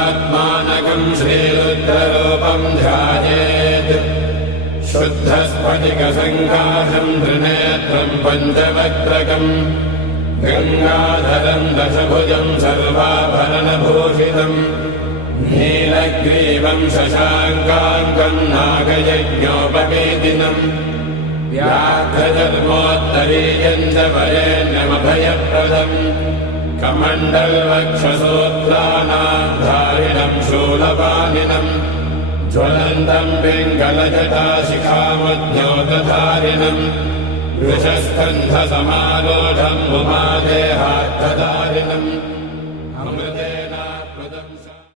पञ्चात्मानकम् श्रीरुद्ररूपम् ध्यायेत् शुद्धस्फटिकसङ्काशम् त्रिनेत्रम् पञ्चवक्त्रकम् गङ्गाधरम् दशभुजम् सर्वाभरणभूषितम् नीलग्रीवम् शशाङ्काङ्कम् नागयज्ञोपवेदिनम् व्याघ्रधर्मोत्तरीयम् च वरेण्यमभयप्रदम् कमण्डलवक्षसूत्राणाधारिणम् शूलपाणिनम् ज्वलन्तम् पिङ्गलजटाशिखामद्योतधारिणम् वृषस्कन्धसमारोढम् उमादेहार्थधारिणम्